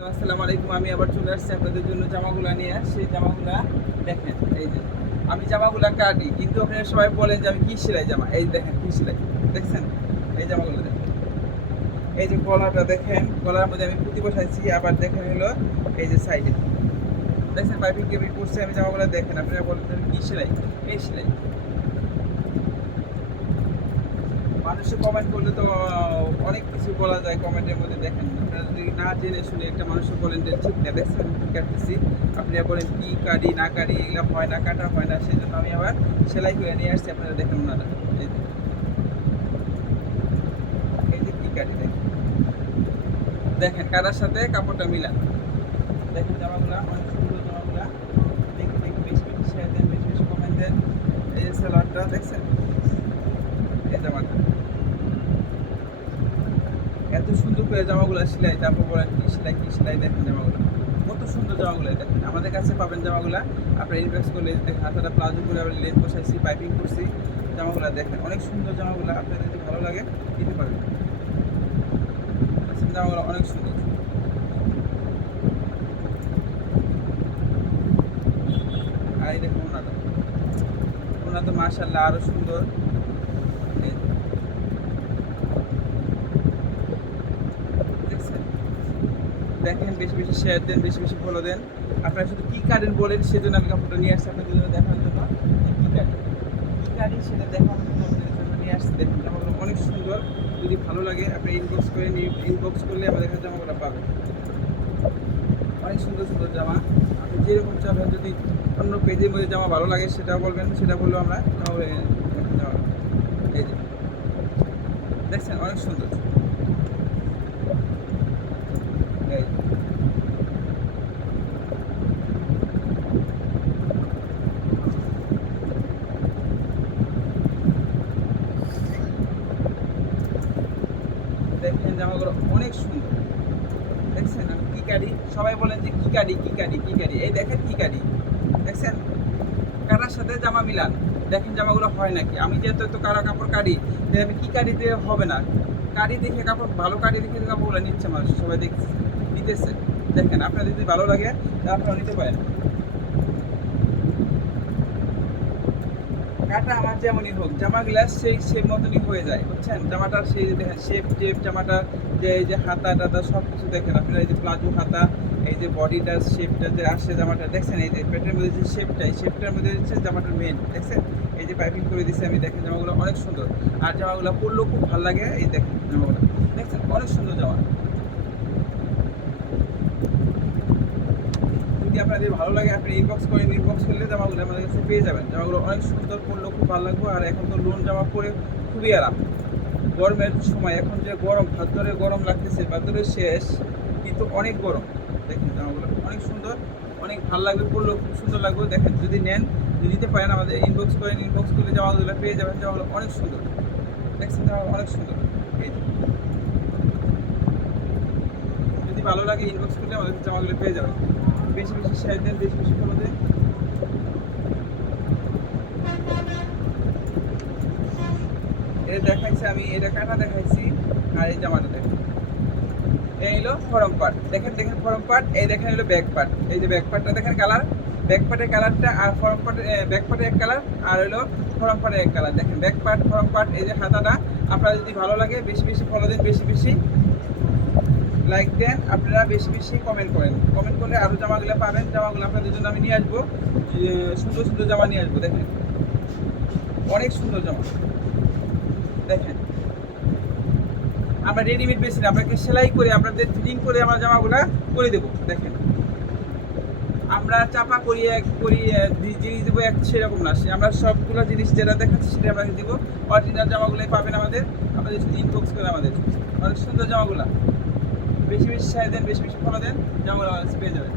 আসসালামু আলাইকুম। আমি আবার চলে আসছি আপনাদের জন্য জামাগুলা নিয়ে। সেই জামাগুলা দেখেন, এই যে আমি জামাগুলা কাটি, কিন্তু আপনারা সবাই বলেন যে আমি কি সেলাই জামা। এই দেখেন কি সেলাই, দেখছেন? এই জামাগুলো দেখেন, এই যে গলাটা দেখেন, গলার মধ্যে আমি পুঁতি বসাইছি। আবার দেখেন হলো এই যে সাইডে দেখছেন পাইপিং কেবিং করছি আমি জামাগুলো দেখেন। আপনারা বলেন যে আমি কি সেলাই, এই সেলাই। মানুষে কমেন্ট করলে তো অনেক কিছু বলা যায় কমেন্টের মধ্যে। দেখেন আপনারা যদি না জেনে শুনে একটা মানুষকে বলেন যে ঠিক না, দেখছেন কি কাটতেছি, আপনি বলেন কি কাটি না কাটি, এগুলো হয় না, কাটা হয় না। সেই জন্য আমি আবার সেলাই করে নিয়ে আসছি। আপনারা দেখেন ওনারা এই যে, এই যে কি কাটি দেখেন, দেখেন কাটার সাথে কাপড়টা মিলান। দেখেন জামাগুলা অনেক সুন্দর জামাগুলা। দেখে দেখে বেশি বেশি শেয়ার দেন, বেশি বেশি কমেন্ট দেন। এই যে সালোয়ারটা দেখছেন, এই জামাটা এত সুন্দর করে জামাগুলো সেলাই, তারপর বলেন কি সেলাই কি সেলাই। দেখেন জামাগুলো কত সুন্দর জামাগুলো, দেখেন আমাদের কাছে পাবেন জামাগুলো। আপনার ইনভেস্ট করলে দেখেন হাতাটা প্লাজো করে আবার লেস বসাইছি, পাইপিং করছি। জামাগুলো দেখেন অনেক সুন্দর জামাগুলো, আপনাদের যদি ভালো লাগে দিতে পারবেন। জামাগুলো অনেক সুন্দর। আর এই দেখুন ওনাটা, ওনা তো মাশাআল্লাহ আরো সুন্দর। দেখছেন, দেখেন বেশি বেশি শেয়ার দেন, বেশি বেশি ফলো দেন। আপনারা শুধু কি কাটেন বলেন, সেজন্য আমি কাপড়টা নিয়ে আসছি আপনাদের জন্য দেখানোর জন্য। কি কাটেন কি কাটি সেটা দেখানোর জন্য আপনাদের জন্য নিয়ে আসছি। দেখুন জামাগুলো অনেক সুন্দর। যদি ভালো লাগে আপনি ইনবক্স করে ইনবক্স করলে আমাদের কাছে জামাগুলো পাবেন। অনেক সুন্দর সুন্দর জামা, আপনি যেরকম চাবেন। যদি অন্য পেজের মধ্যে জামা ভালো লাগে সেটাও বলবেন, সেটা বললেও আমরা জামা জামা এই যে দেখছেন অনেক সুন্দর। এই দেখেন জামাগুলো অনেক সুন্দর। দেখছেন আমি কি কাটি, সবাই বলেন যে কি কাটি কি কাটি কি কাটি। এই দেখেন কি কাটি, দেখছেন কাটার সাথে জামা মিলান। দেখেন জামাগুলো হয় নাকি। আমি যেহেতু এত কারা কাপড় কাটি, আমি কি কাটিতে হবে না। কাটি দেখে কাপড়, ভালো কাটি দেখে কাপড়গুলো নিচ্ছে মানুষ, সবাই দেখছে নিতেছে। দেখেন আপনার যদি ভালো লাগে তা আপনারা নিতে পারেন। কাটা আমার যেমনই হোক, জামাগুলা সেই মতনই হয়ে যায়, বুঝছেন? জামাটার সেই দেখেন শেপ টেপ, জামাটার যে এই যে হাতা টাতা সব কিছু দেখেন আপনারা। এই যে প্লাজো হাতা, এই যে বডিটার শেপটা যে আসছে জামাটা, দেখছেন? এই যে পেটের মধ্যে যে শেপটা, এই শেপটার মধ্যে হচ্ছে জামাটার মেন, দেখছেন? এই যে পাইপিং করে দিচ্ছি আমি, দেখেন জামাগুলো অনেক সুন্দর। আর জামাগুলো পরলেও খুব ভালো লাগে। এই দেখেন জামাগুলো, দেখছেন অনেক সুন্দর জামা। যদি আপনাদের ভালো লাগে আপনি ইনবক্স করেন, ইনবক্স করলে জামাগুলো আমাদের কাছে পেয়ে যাবেন। জামাগুলো অনেক সুন্দর, পরলেও খুব ভালো লাগবে। আর এখন তো লোন জামা পরে খুবই আরাম। গরমের সময়, এখন যে গরম, ভাদ্রে গরম লাগতেছে, ভাদ্রের শেষ কিন্তু অনেক গরম। দেখেন জামাগুলো অনেক সুন্দর, অনেক ভালো লাগবে, পরলেও খুব সুন্দর লাগবে। দেখেন যদি নেন, যদি নিতে পারেন আমাদের ইনবক্স করেন, ইনবক্স করলে জামাগুলো পেয়ে যাবেন। জামাগুলো অনেক সুন্দর, দেখছেন জামাগুলো অনেক সুন্দর। এই যে যদি ভালো লাগে ইনবক্স করলে আমাদের জামাগুলো পেয়ে যাবেন। বেশি বেশি শেয়ার দেন, বেশি বেশি ফলো দেন। এটা দেখাইছি আমি, এটা কাটা দেখাইছি। আর এই জামাটা দেখেন, এই হলো ফরম পার্ট। দেখেন দেখেন ফরম পার্ট, এই দেখেন হলো ব্যাক পার্ট। এই যে ব্যাক পার্টটা দেখেন কালার, ব্যাক পার্টের কালারটা আর ফরম পার্টের, ব্যাক পার্টের এক কালার আর হলো ফরম পার্টের এক কালার। দেখেন ব্যাক পার্ট ফরম পার্ট। এই যে হাতাটা, আপনারা যদি ভালো লাগে বেশি বেশি ফলো দেন, বেশি বেশি লাইক দেন, আপনারা বেশি বেশি কমেন্ট করেন। কমেন্ট করলে আরও জামাগুলো পাবেন। জামাগুলো আপনাদের জন্য আমি নিয়ে আসবো, সুন্দর সুন্দর জামা নিয়ে আসবো। দেখেন অনেক সুন্দর জামা। দেখেন আমরা রেডিমেড বেশি না, আপনাকে সেলাই করে আপনাদের ফিটিং করে আমার জামাগুলো করে দেবো। দেখেন আমরা চাপা করিয়ে জিনিস দেবো এক, সেরকম না। আমরা সবগুলো জিনিস যেটা দেখাচ্ছি সেটা আপনাকে দেবো। অরিজিনাল জামাগুলোই পাবেন আমাদের, আমাদের শুধু ইনবক্স করে আমাদের। অনেক সুন্দর জামাগুলো, বেশি বেশি শেয়ার দেন, বেশি বেশি ফলো দেন, জামাগুলো পেয়ে যাবেন।